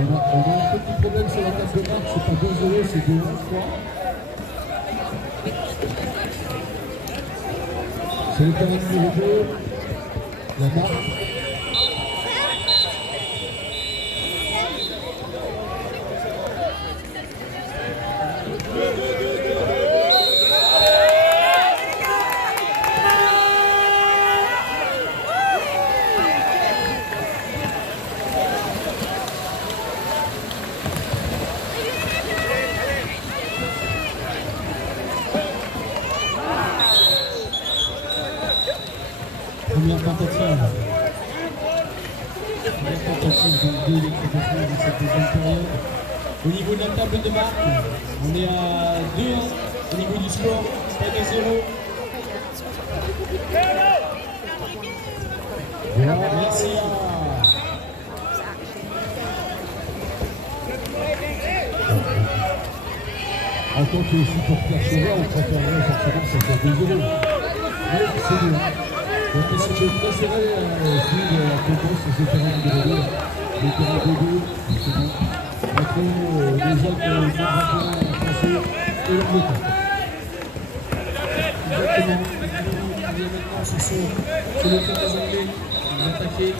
un petit problème sur la table de marque, c'est pas 2-0, c'est 2-1, je crois. C'est le terrain numéro 2, la marque. Première tentative de l'équipe de France dans cette deuxième période. Au niveau de la table de marque, on est à 2-1 au niveau du score, pas de 0. Voilà, merci. En tant que supporter chauvin, on préférerait forcément que ça soit 2-0. Mais c'est bien. Donc c'est très serré suivre la tendance sur ce terrain numéro 2. Le terrain de 2, c'est bon. Entre les autres français et l'Angleterre. Exactement. Il vient maintenant sur le terrain des Anglais. Il va attaquer.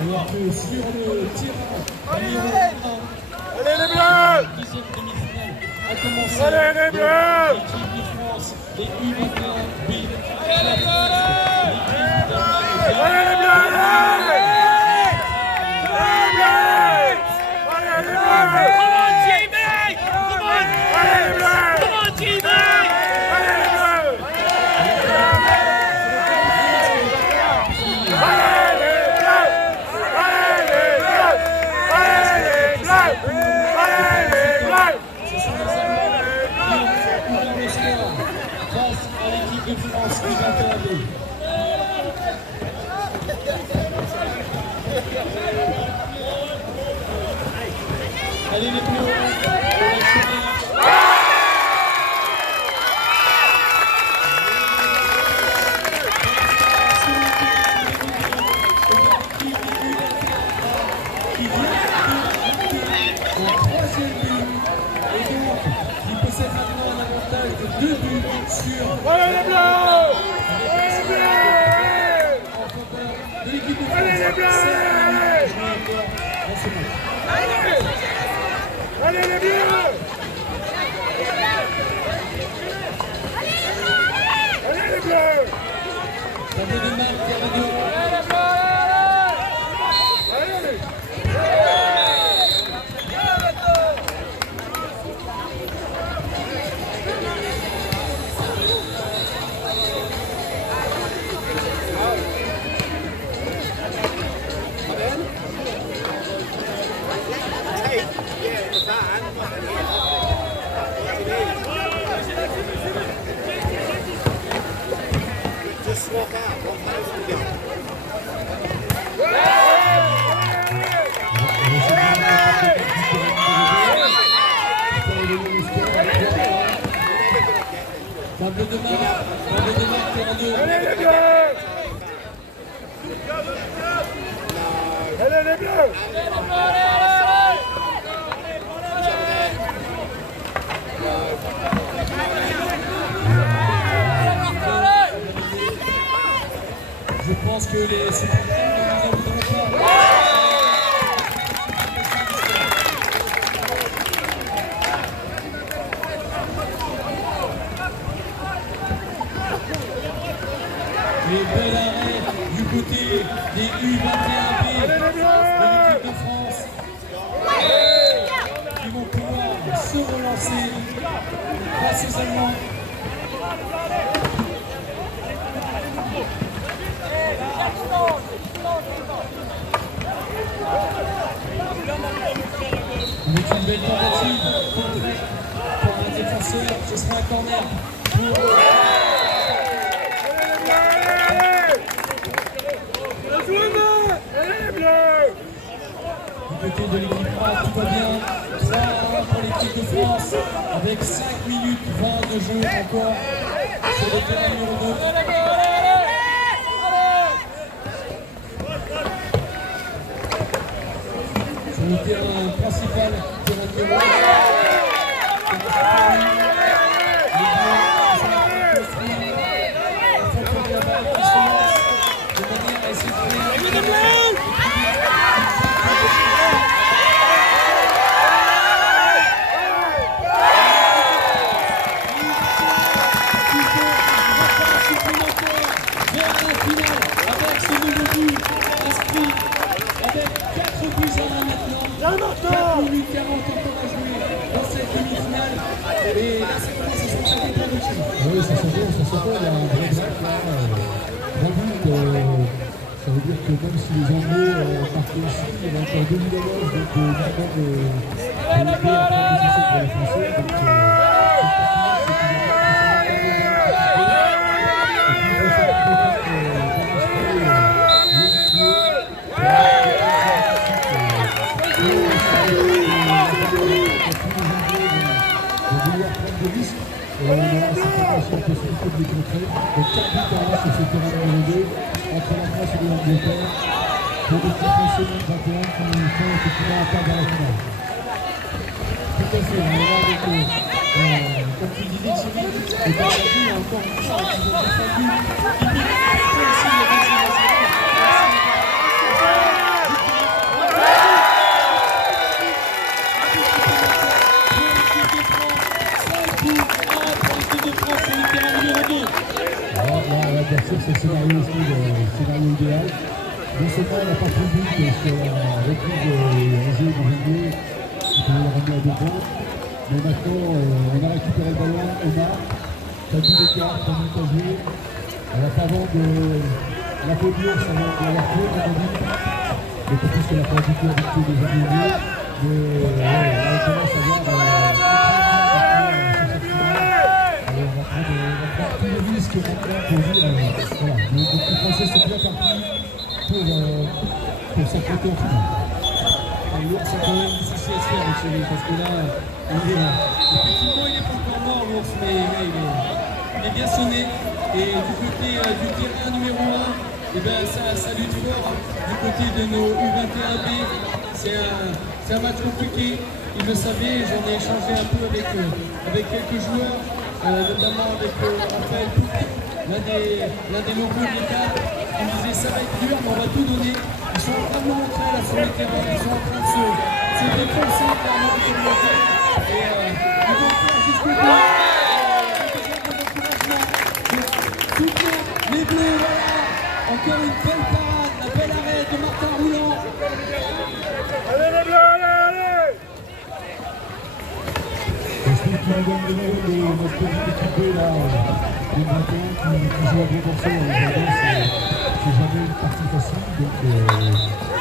Alors que sur le tirage numéro 1, allez les Bleus, deuxième demi-finale a commencé. Allez les Bleus, l'équipe de France, les U21 B, allez les Bleus, face à l'équipe de France U21 B. Allez les Bleus, il possède maintenant un avantage de 2 buts sur allez les Bleus, en faveur de l'équipe de France. allez les Bleus, allez les Bleus, allez les Bleus, Tableau de marque, terrain de Tableau de marque, terrain de allez les Bleus, allez les Bleus, Je pense que les supporters ne nous en voudront pas. Et bel arrêt côté des U21B de l'équipe de France qui vont pouvoir se relancer face aux Allemands. Avec une belle tentative pour un défenseur, ce sera un corner pour... Du côté de l'équipe A, tout va bien. 3-1 pour l'équipe de France avec 5 minutes 20 de jeu encore sur le terrain numéro 2. Sur le terrain principal, terrain numéro 1. Avec ce nouveau but inscrit avec 4 buts à 1 maintenant. 4 minutes 40 encore à jouer dans cette demi-finale. Et là, c'est comment ça s'est fait pour le team. Oui, ça s'est fait, il y a un vrai break là. Grand but, ça veut dire que même si les Anglais marquaient aussi, il y avait encore 2 minutes d'avance, donc minimum de l'idée à prendre des essais pour les Français. Donc, on a cette possibilité de les contrer. Donc 4 buts à 1 sur ce terrain numéro 2 entre la France et l'Angleterre pour l'équipe française 21 qui font effectivement un pas dans la finale. Tout à fait, on est là avec, comme tu disais Thierry, et par la vie, il y a encore une fois, ils ont défendu aussi le deuxième. C'est le scénario aussi, le scénario idéal. Non seulement on n'a pas pris le but sur la reprise en jeu du Ringo, qui peut le ramener à 2 points, mais maintenant on a récupéré le ballon, on marque, 4 buts d'écart, 3 minutes à jouer. Alors pas avant de l'applaudir, ça va l'avoir fait, comme on dit, mais pas plus que la pas du tout habituée des Anglais, mais on commence à voir tous les risques maintenant pour dire voilà, les Français sont bien partis pour s'affronter en finale. L'ours a quand même difficile à se faire, Thierry, parce que là, effectivement, il n'est pas encore mort, l'ours, mais là, il est bien sonné. Et du côté du terrain numéro 1, eh ben, ça lutte fort. Du côté de nos U21B, c'est un match compliqué. Ils le savaient, j'en ai échangé un peu avec quelques joueurs. Notamment avec Raphaël Pouquet, l'un des locaux de l'État, qui me disait ça va être dur, mais on va tout donner. Ils sont en train de le montrer là sur le terrain, ils sont en train de se défoncer par notre communauté et ils vont le faire jusqu'au bout. Soutenez les Bleus, voilà. Encore une belle parade, un bel arrêt de Martin Roulant. Allez les Bleus, allez! Qui nous donne des nouvelles de notre petite équipe là, les 21 qui joue à gros morceaux. C'est jamais une partie facile. Donc, comme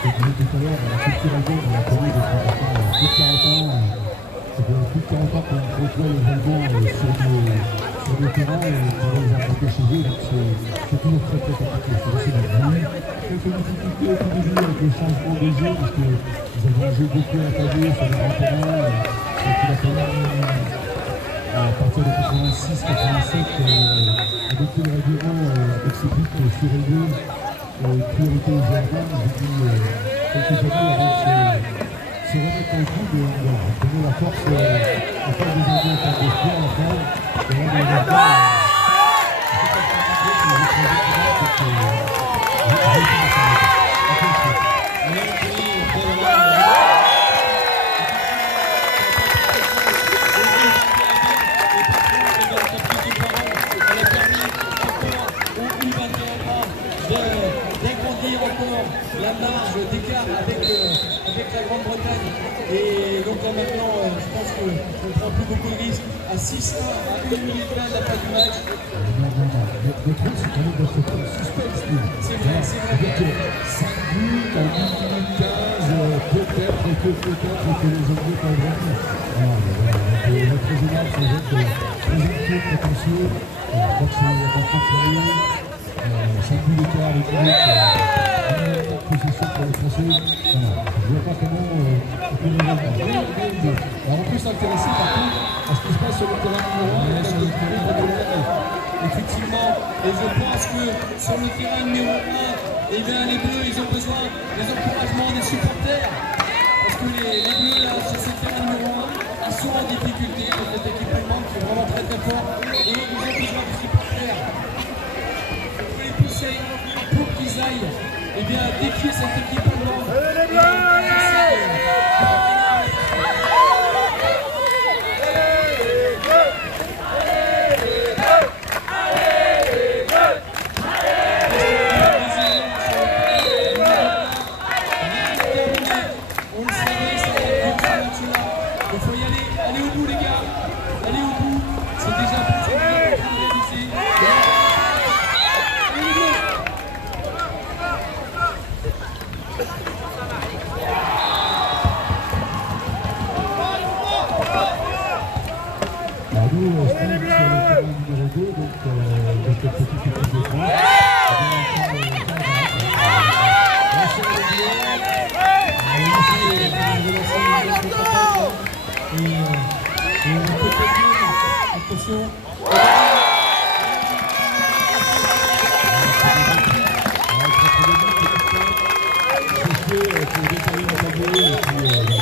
je disais tout à l'heure, on a fait le Dragon, on a connu depuis maintenant plus de 40 ans. Ça fait plus de 40 ans qu'on côtoie les Dragons sur le terrain et pour les affronter chez eux. Donc, c'est toujours très très compliqué. C'est aussi notre vie. Quelques difficultés au tout début avec le changement des jeux, parce que nous avons joué beaucoup à tailler sur les grands terrains. Donc, il a fallu à partir de 86-87, adopter le règlement avec ce but surélevés, priorité aux jardins. J'ai dit quelques années avant de se remettre en coup, de donner la force à faire des années en termes de sport à la fin. Et là, les jardins, c'est pas compliqué, c'est le de Grande-Bretagne. Et donc là maintenant, je pense qu'on ne prend plus beaucoup de risques. À 6-1, à 1 minute 20 de la fin du match. Non. Le truc, c'est quand même d'être trop suspense. C'est vrai. C'est-à-dire que 5 buts en 1 minute 15, peut-être que les Anglais peuvent revenir. Le président, c'est être très inquiet, prétentieux. Je crois que c'est la fin de période. 5 buts d'écart avec une possession pour les Français. Je ne vois pas comment on peut les revenir. Alors on peut s'intéresser par contre à ce qui se passe sur le terrain numéro 1. Effectivement, et je pense que sur le terrain numéro 1, eh bien, les Bleus, ils ont besoin des encouragements des supporters. Parce que les Bleus, là, sur ce terrain numéro 1, ils sont en difficulté avec cette équipe allemande qui est vraiment très très fort. Et ils ont besoin des supporters. Il faut les pousser pour qu'ils aillent eh bien, défier cette équipe allemande. Allez les Bleus, allez! Il faut y aller au bout les gars, allez au bout, c'est déjà plus que vous êtes en train de réaliser. Allez les Bleus. Alors nous, on se trouve sur le terrain numéro 2, donc de cette petite équipe de France. Attention. C'est pour détailler la tableau et puis